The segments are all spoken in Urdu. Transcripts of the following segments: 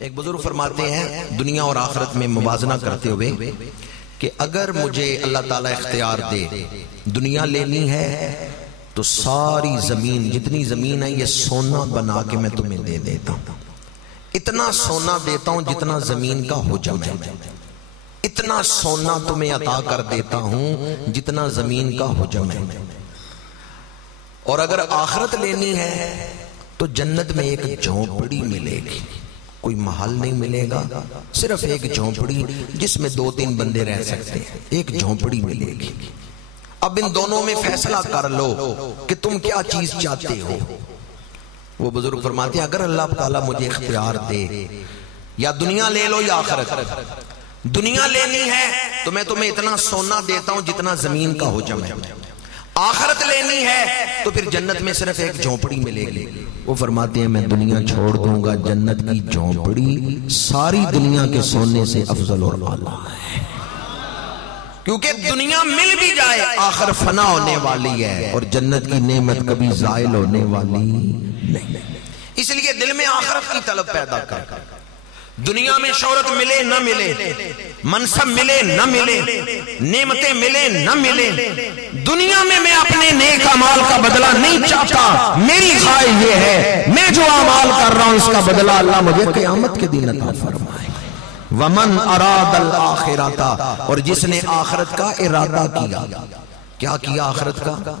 ایک بزرگ فرماتے ہیں دنیا اور آخرت میں موازنہ کرتے ہوئے کہ اگر مجھے اللہ تعالیٰ اختیار دے دنیا لینی ہے تو ساری زمین جتنی زمین ہے یہ سونا بنا کے میں تمہیں دے دیتا ہوں، اتنا سونا دیتا ہوں جتنا زمین کا حجم ہے، اتنا سونا تمہیں عطا کر دیتا ہوں جتنا زمین کا حجم ہے۔ اور اگر آخرت لینی ہے تو جنت میں ایک جھونپڑی ملے گی، کوئی محل نہیں ملے گا، صرف ایک جھونپڑی جس میں 2-3 بندے رہ سکتے ہیں، ایک جھونپڑی ملے گی۔ اب ان دونوں میں فیصلہ کر لو کہ تم کیا چیز چاہتے ہو۔ وہ بزرگ فرماتے ہیں اگر اللہ تعالیٰ مجھے اختیار دے یا دنیا لے لو یا آخرت، دنیا لینی ہے تو میں تمہیں اتنا سونا دیتا ہوں جتنا زمین کا حجم ہے، آخرت لینی ہے تو پھر جنت میں صرف ایک جھونپڑی ملے گی۔ وہ فرماتے ہیں میں دنیا چھوڑ دوں گا، جنت کی جھونپڑی ساری دنیا کے سونے سے افضل اور اعلیٰ ہے، کیونکہ دنیا مل بھی جائے آخر فنا ہونے والی ہے اور جنت کی نعمت کبھی زائل ہونے والی نہیں۔ اس لیے دل میں آخرت کی طلب پیدا کر، دنیا میں شہرت ملے نہ ملے، منصب ملے نہ ملے، نعمتیں ملے نہ ملے، دنیا میں میں اپنے نیک اعمال کا بدلہ نہیں چاہتا، میری خواہش یہ ہے میں جو اعمال کر رہا ہوں اس کا بدلہ اللہ مجھے قیامت کے دن عطا فرمائے۔ وَمَنْ أَرَادَ الْآخِرَةَ، اور جس نے آخرت کا ارادہ کیا، کیا کیا آخرت کا؟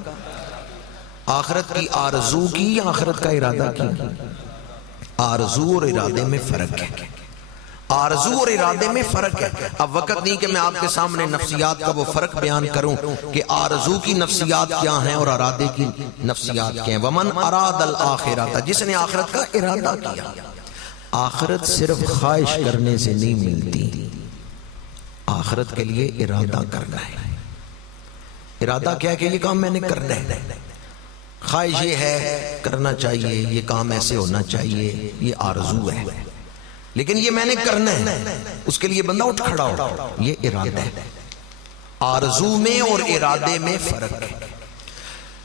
آخرت کی آرزو کی یا آخرت کا ارادہ کیا؟ آرزو اور ارادے میں فرق ہے، آرزو اور ارادے میں فرق ہے۔ اب وقت نہیں کہ میں آپ کے سامنے نفسیات کا وہ فرق بیان کروں کہ آرزو کی نفسیات کیا ہیں اور ارادے کی نفسیات کیا ہیں۔ وَمَنْ أَرَادَ الْآخِرَةَ، جس نے آخرت کا ارادہ کیا۔ آخرت صرف خواہش کرنے سے نہیں ملتی، آخرت کے لیے ارادہ کرنا ہے۔ ارادہ کیا کہ یہ کام میں نے کرنا ہے، خواہش یہ ہے کرنا چاہیے، یہ کام ایسے ہونا چاہیے، یہ آرزو ہے، لیکن یہ میں نے کرنا ہے، اس کے لیے بندہ اٹھ کھڑا ہو، یہ ارادہ ہے۔ آرزو میں اور ارادے میں فرق ہے۔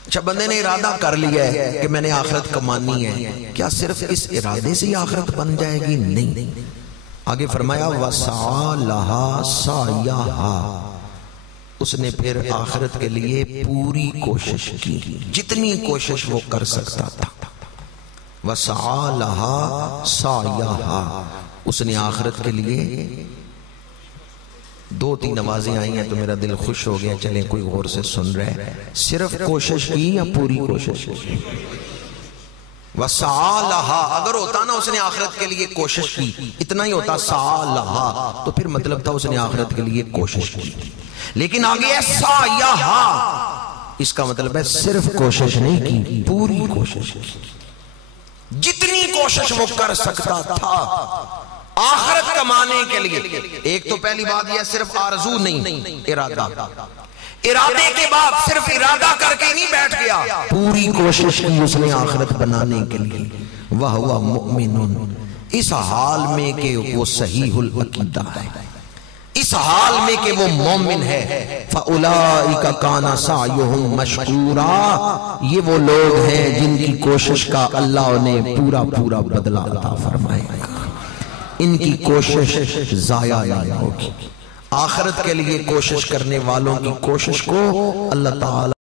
اچھا بندے نے ارادہ کر لیا ہے کہ میں نے آخرت کمانی ہے، کیا صرف اس ارادے سے ہی آخرت بن جائے گی؟ نہیں، آگے فرمایا وَسَعَى لَهَا سَعْيَهَا، اس نے پھر آخرت کے لیے پوری کوشش کی، جتنی کوشش وہ کر سکتا تھا۔ وَسَعَى لَهَا سَعْيَهَا، اس نے آخرت کے لیے 2-3 آوازیں آئی ہیں تو میرا دل خوش ہو گیا، چلیں کوئی غور سے سن رہے، صرف کوشش کی یا پوری کوشش کی؟ وَسَعَى لَهَا، اگر ہوتا نا اس نے آخرت کے لیے کوشش کی، اتنا ہی ہوتا سَعَى لَهَا تو پھر مطلب تھا اس نے آخرت کے لیے کوشش کی، لیکن آگے ہے سَعْيَهَا، اس کا مطلب ہے صرف کوشش نہیں کی، پوری کوشش کی، جتنی کوشش وہ کر سکتا تھا آخرت کمانے کے لیے۔ ایک تو پہلی بات یہ صرف آرزو نہیں، ارادہ، ارادے کے بعد صرف ارادہ کر کے نہیں بیٹھ گیا، پوری کوشش کی اس نے آخرت بنانے کے لیے۔ وَهُوَ مُؤْمِنٌ، اس حال میں کہ وہ صحیح العقیدہ ہے، اس حال میں کہ وہ مومن ہے۔ فَأُولَئِكَ كَانَ سَعْيُهُمْ مَشْكُورًا، یہ وہ لوگ ہیں جن کی کوشش کا اللہ انہیں پورا بدلہ عطا فرمائے گا، ان کی کوشش ضائع نہیں ہوگی۔ آخرت کے لیے کوشش کرنے والوں کی کوشش کو اللہ تعالی